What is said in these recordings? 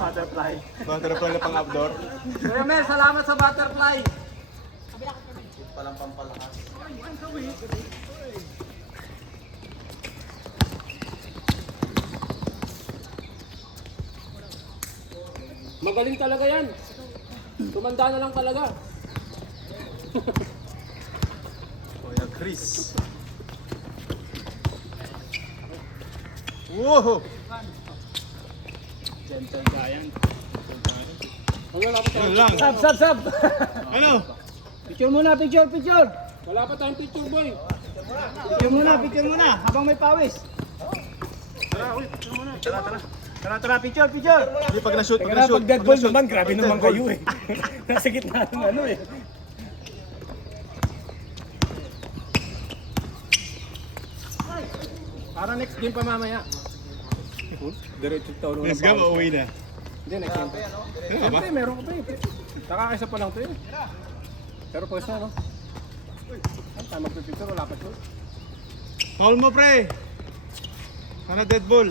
Butterfly. Butterfly na pang outdoor. Kuya Mel, salamat sa butterfly. Palang pampalakas. Magaling talaga yan. Tumanda na lang talaga. Kuya Chris. Wow! Gentle giant. Wala pa Ano tayong lang? Sab! Ano? Picture muna, picture! Wala pa tayong picture boy. Picture muna, habang may pawis. Tara, picture! Hindi pag na-shoot, Teka na, pag dead ball naman, grabe naman kayo eh. Nasa gitna ng ano eh. Para next game pa mamaya. Diretso taon Let's go, uuwi na. Hindi, next game pa. Siyempre, meron ko pa eh. Nakakaisa pa lang to eh. Pero pwes na, no? Ang tayo magpipicture, wala pa shoot. Foul mo, pre! Sana dead ball.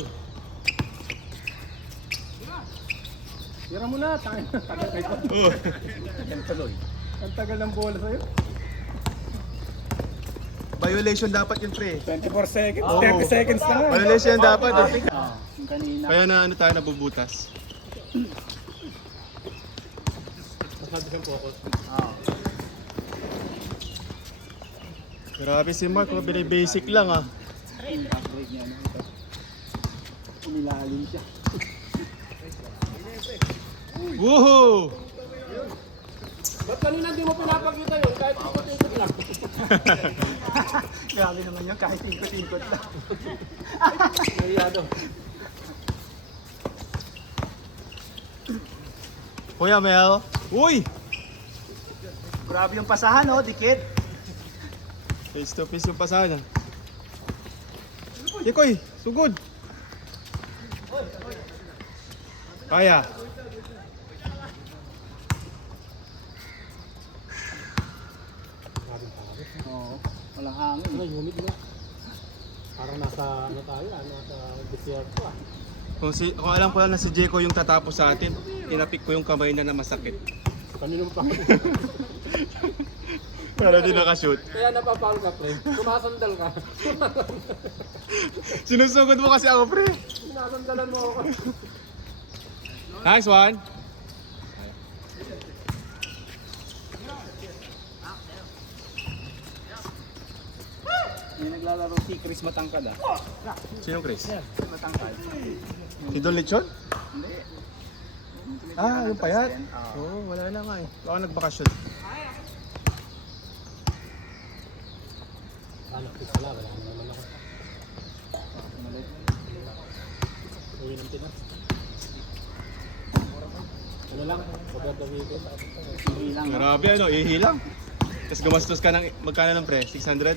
Tira mo na, tayo na. Tagal kayo. Oh. Tagal tuloy. Ang tagal ng bola sa'yo. Violation dapat yun, pre. 24 seconds, Oo. 30 seconds na nga. Violation dapat eh. Yung kanina. Kaya na ano tayo nabubutas. Masyado siyang focus. Grabe si Mark, basic lang ah. Upgrade niya, ano ito. Umilalim siya. Woohoo! Ba't kanina hindi mo pinapakita yun? Kahit ikot-ikot lang. Grabe naman yun, kahit ikot-ikot lang. Naliyado. Kuya Mel. Uy! Grabe yung pasahan, oh, dikit. Face to face yung pasahan ah. Ikoy, sugod. Kaya. Oo, walang hangin. Ano, humid na. Parang nasa, ano tayo, nasa desierto ah. Kung alam ko lang na si Jeko yung tatapos sa atin, tinapik ko yung kamay na masakit. Kanino mo pa? Para di nakashoot. Kaya napapalo ka, pre. Sumasandal ka. Sinusugod mo kasi ako, pre. Sinasandalan mo ako. Nice one. May naglalaro si Chris Matangkad ah. Sinong Chris? Matangkad. Si Don Lechon? Hindi. Ah, yung payat? Oo. Oo, wala na nga eh. Baka nagbakasyon. Ano, wala naman ako. Uwi ng Pinas. Ano lang, pagkat the weekend. Hilang. Grabe ano, ihilang. Tapos gumastos ka ng, magkano ng pre? 600?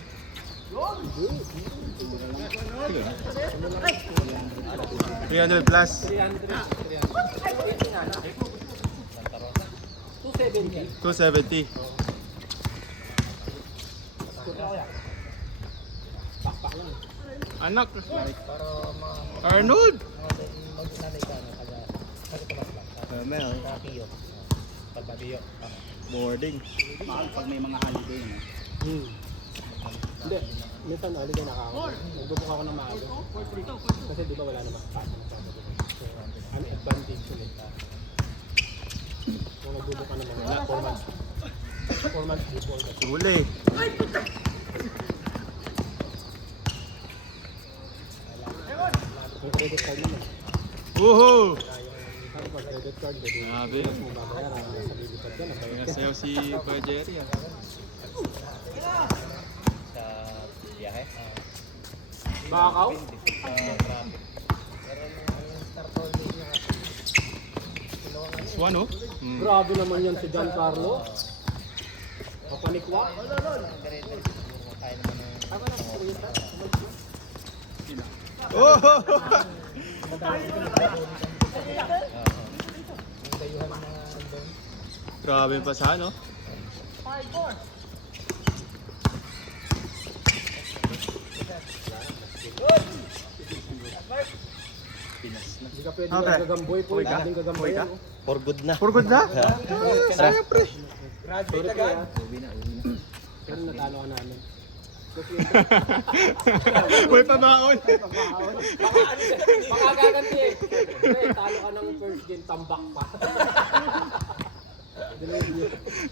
300 plus. 270. 270. Bakpak lang. Anak. Arnold. Mel. Boarding. Mahal pag may mga holiday na. Hindi, minsan holiday nakaka. Nagbubuk ako ng maaga. Kasi di ba wala namang pasok sa holiday. So, ano advantage yun eh. Kung nagbubuk ka naman, wala 4 months. 4 months before that. Huli. May credit card naman. Woohoo! Ano pag credit card, pwede Grabe. mo babayaran sa lilipad ka na. Kaya sayaw si Kuya Jerry ah. Bakaw? Swan oh. Grabe naman yan si Giancarlo. Papanikwa. Oh! Grabe pa sa ano? Hindi ka pwede Okay. gagamboy po. Uy ka? Dating gagamboy Uy ka? yan. oh. For good na. For good na? Sayang pre. Sorry po ah. Pero natalo ka namin. May pabaon. Baka gaganti eh. Pre, talo ka ng first game, tambak pa.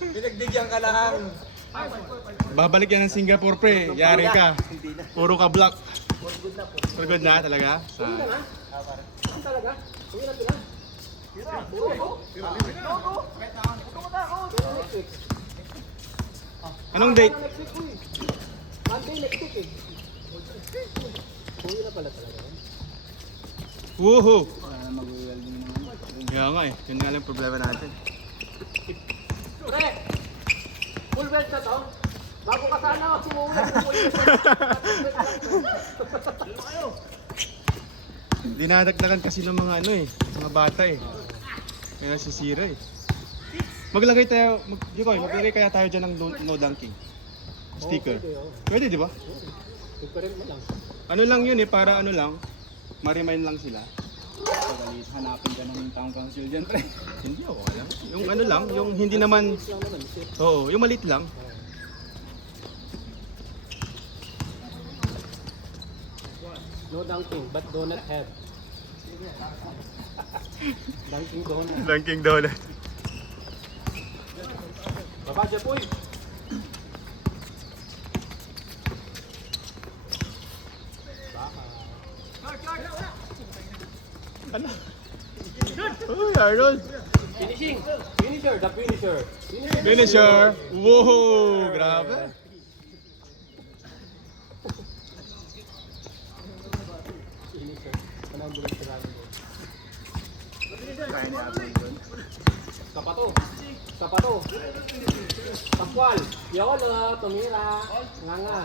Pinagbigyan ka lang. Babalik yan ng Singapore pre. Yari ka. Puro ka block. For good na talaga? Uwi na na? Saan talaga? Uwi na pila? Anong date? Next week, uy. Monday next week eh. Uwi na pala talaga. Woohoo! Wala na mag-welding naman. Kaya nga eh. Yun nga lang problema natin. Pre! Full belt na to? Bago ka sana sumulat. Dinadagdagan kasi ng mga ano eh. Mga bata eh. May nasisira eh. Maglagay tayo, maglagay kaya tayo dyan ng no dunking. Sticker. Pwede di ba? Different mo lang. Ano lang yun eh, para ano lang, ma-remind lang sila. Pagalit, hanapin ka ng town council dyan, pre. Hindi ako alam. Yung ano lang, yung hindi naman, Lang naman. Shit. oo, yung maliit lang. No dunking, but donut have. Dunking donut. Dunking donut. Baba, Jepoy! Ano? Uy, Arnold! Finishing! Finisher, the finisher. Finisher! Whoa! Grabe! Finisher. Ano ang bulan sa ramen doon? Kaya ni Abel doon. Kapato! Kapato! Takwal! Yolo! Tumira! Nganga!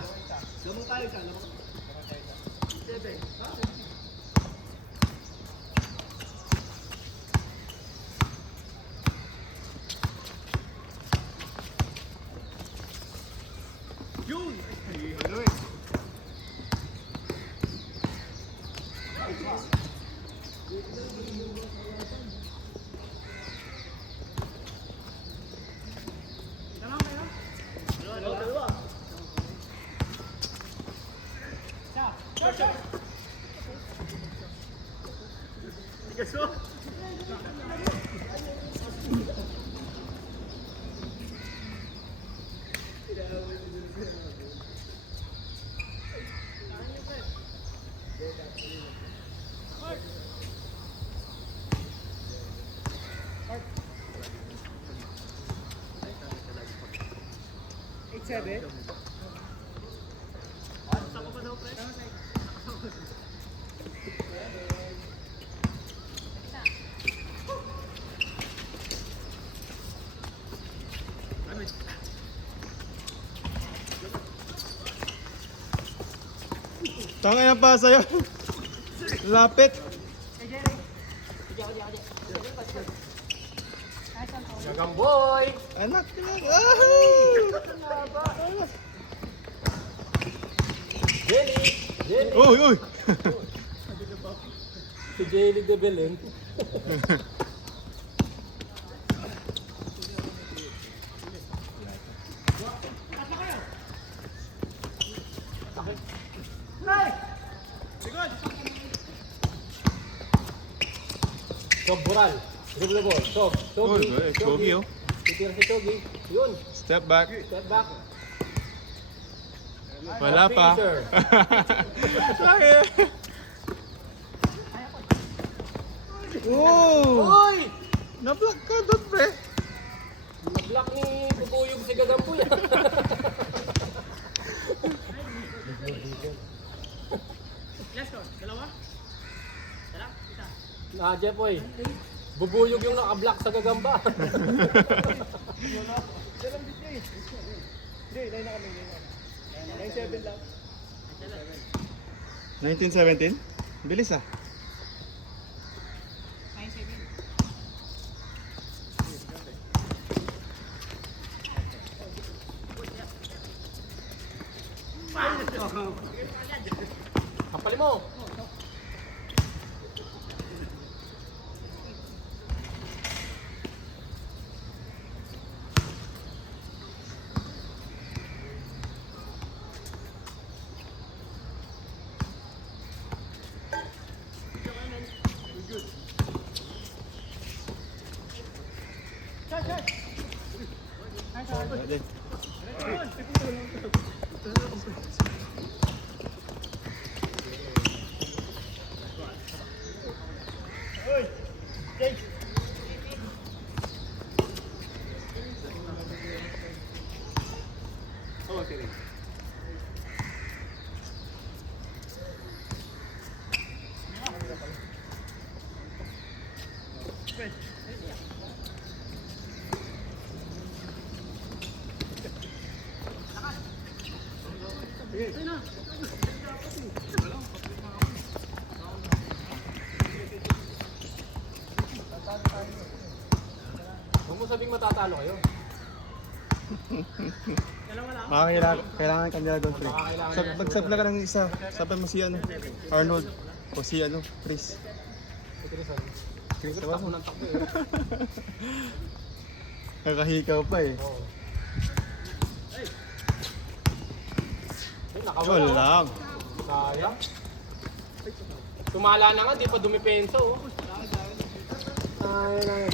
Tangay na pa sa'yo. Lapit. Gagamboy! Anak na. Ah! Jelly! Jelly! Uy, uy! Si Jelly de Belen. Sob Boral. Dribble ball. Sob. Chogi. Uy, Chogi, oh. Titira si Chogi. Yun. Step back. Step back. Wala pa. Finisher. Sakit. Oh! Uy! Na-block ka doon, pre. Nag-block ni Bubuyog si Gagamboy. Ah, Jepoy. Bubuyog yung naka-block sa Gagamba. Hindi, line na kami. 9-7 lang. 1917? Bilis ah. Kampali mo. Pwede. Huwag mo sabing matatalo kayo. Kailangan kanila doon, pre. Magsab na ka ng isa. Sabi mo si ano, Arnold. O si ano, Chris. Chris, diba? Takbo ng takbo eh. Nakahikaw pa eh. Oo. Ay, Wala nakawala. lang. Sayang. Tumala na nga, di pa dumipenso. Oh. Ay.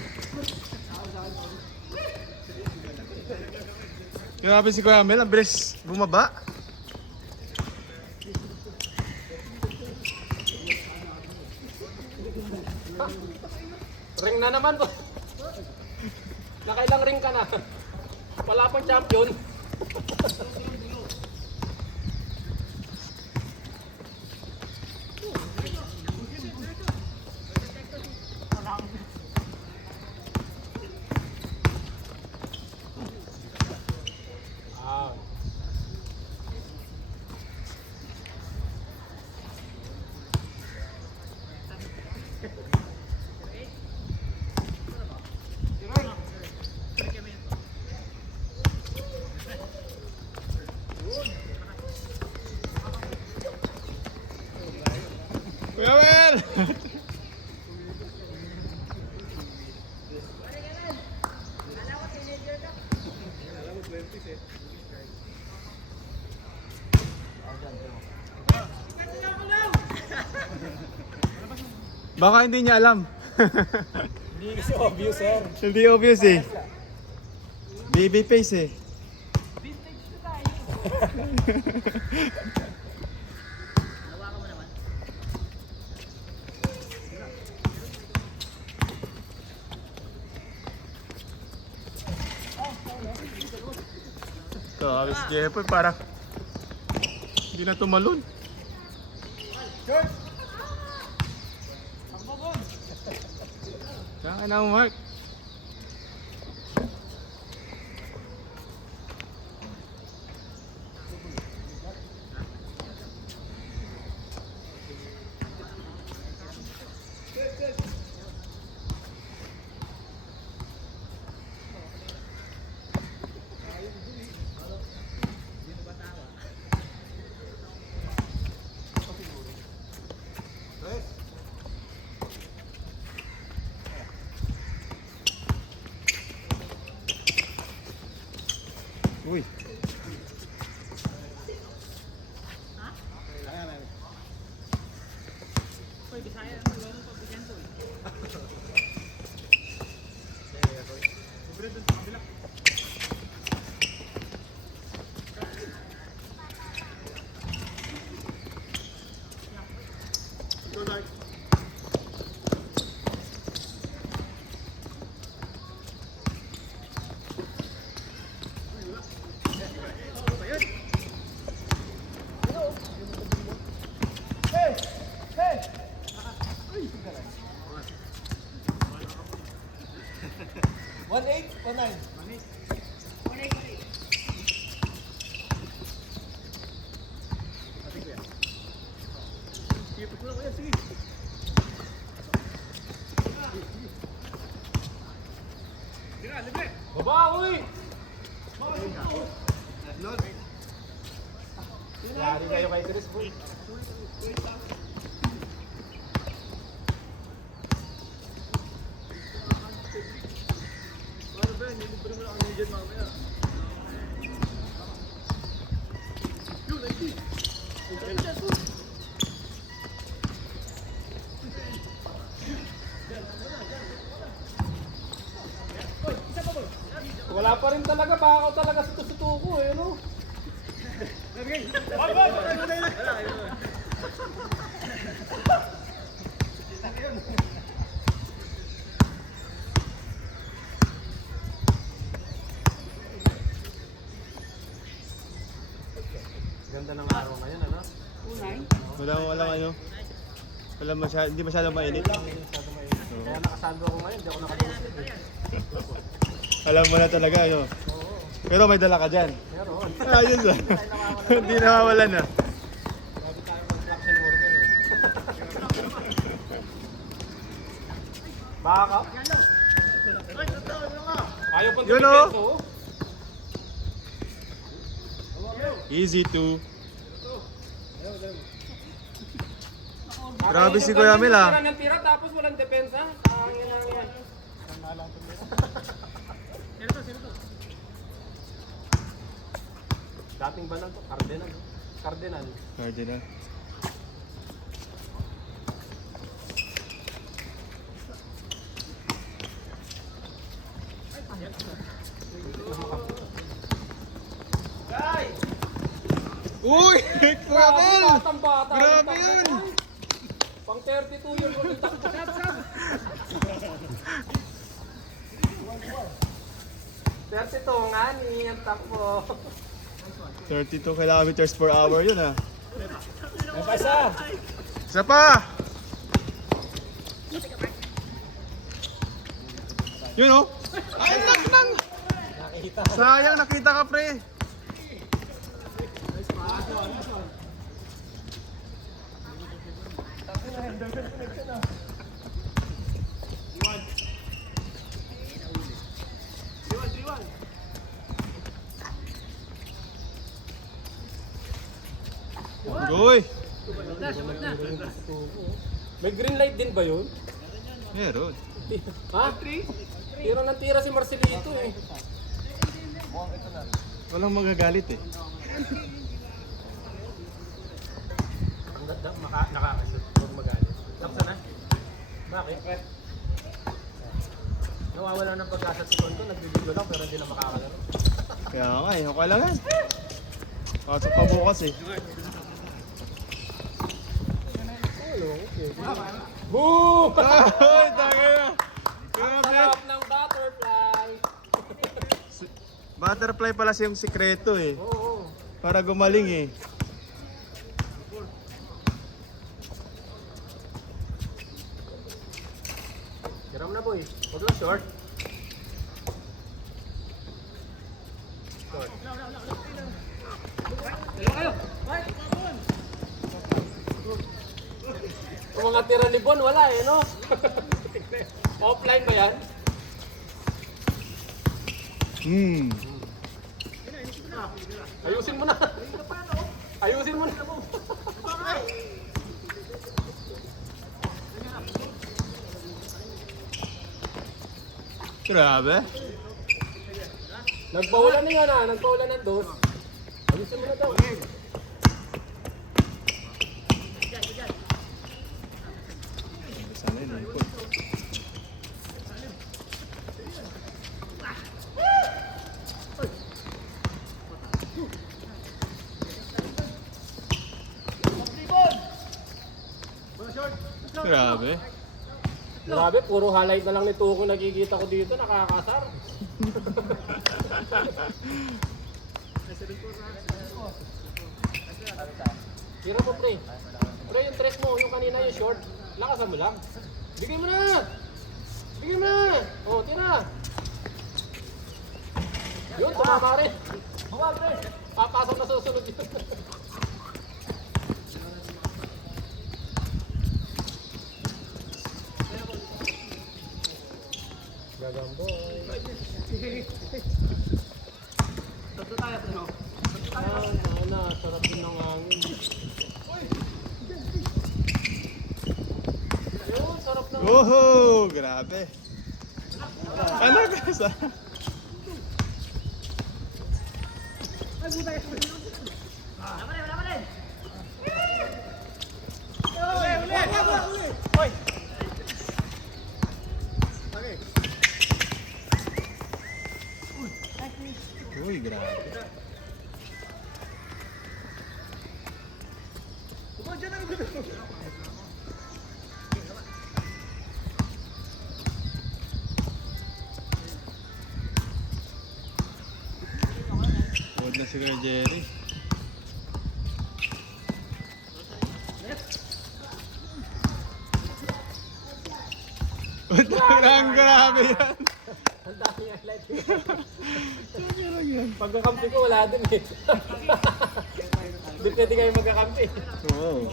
Grabe si Kuya Mel, ang bilis bumaba. Ring na naman po. Nakailang ring ka na. Wala pang champion. Ah. Kuya Mel! Baka hindi niya alam. Hindi kasi obvious, sir. Hindi obvious eh. Baby face eh. So, abis Jeffoy parang hindi na tumalon. Saan na Mark? Uy. Baba, uy! Yari kayo kay Chris, boy. Wala Wala pa rin talaga, baka ako talaga sutusutuko eh, no? Ganda ng araw ngayon, ano? Walang ano. Hindi masyadong mainit. Kaya nakasando ako ngayon, di ako nakalusip eh. Alam mo na talaga, ano. Pero may dala ka dyan. Meron. Ayun lang. Hindi nawawalan na. Grabe tayo construction worker eh. Baka? Ayaw pang Yun, oh. tumipeso. Easy to. Grabe si Kuya Mel, ah. Tira ng tira tapos walang depensa. Angin lang yan. Dating ba lang to? Cardinal. Cardinal. Cardinal. Uy! Kuya Mel! Batang bata. Grabe yun! Pang 32 years old. 32 nga ni ang takbo. 32 kilometers per hour yun, ah. May pasa. Isa pa! Yun, oh! Ay, nang! Sayang, nakita ka, pre! Uy! May green light din ba yun? Meron. Ha? Tira ng tira si Marcelito eh. Walang magagalit eh. Ang ganda, nakakashoot. Huwag magalit. Laksa na? Bakit? Nawawala ng pag-asa si Tonto, nagbibideo lang pero hindi na makakalaro. Kaya nga eh, okay lang yan. Pasok pa bukas eh. Boom! Ay, tagay na! Grabe. Sarap ng butterfly! Butterfly pala siyang sikreto eh. Oo. Para gumaling eh. Hiram na boy. Huwag lang short. Short. Yung mga tira ni Bon, wala eh, no? Offline ba yan? Ayusin mo na. Ayusin mo na. Grabe. Nagpaulan na yun ah. Nagpaulan ng dos. Ayusin mo na daw. Sana yun eh. Grabe. Grabe, puro highlight na lang nito kung nakikita ko dito. Nakakasar. Tira mo pre. Pre, yung tres mo, yung kanina yung short. Lakasan mo lang. Bigay mo na! Bigay mo na! O, tira! Yun, tumama rin. Bawal pre! Papasok na susunod yun. Gagamboy. Tatlo tayo, no? Na, sarap din ng hangin. Yun, sarap ng Oh, grabe. Ano ka? Uy, grabe. Huwag na si Kuya Jerry. Ang grabe yan. Ang dami highlight. Pagkakampi ko, wala din eh. Hindi pwede kayo magkakampi. Oo.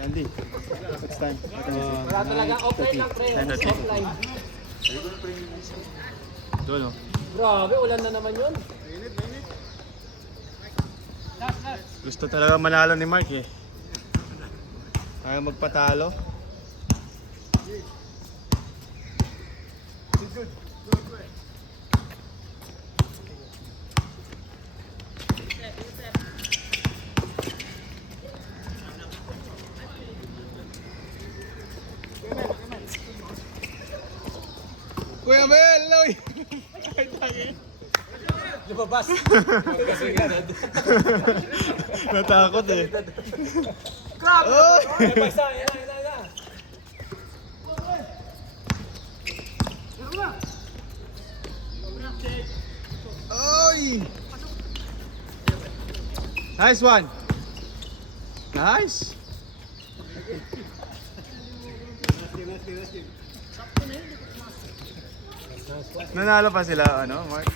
Andy, it's time. Wala talaga, offline lang pre. Offline. Doon oh. Grabe, ulan na naman yun. Gusto talaga manalo ni Mark eh. Ayaw magpatalo. Kuya Mel, hello! Ay, tangin. Lumabas. Natakot eh. Grab! Oh! Ay, basta, yan na. Oy! Nice one! Nice! Nanalo pa sila, ano, Mark?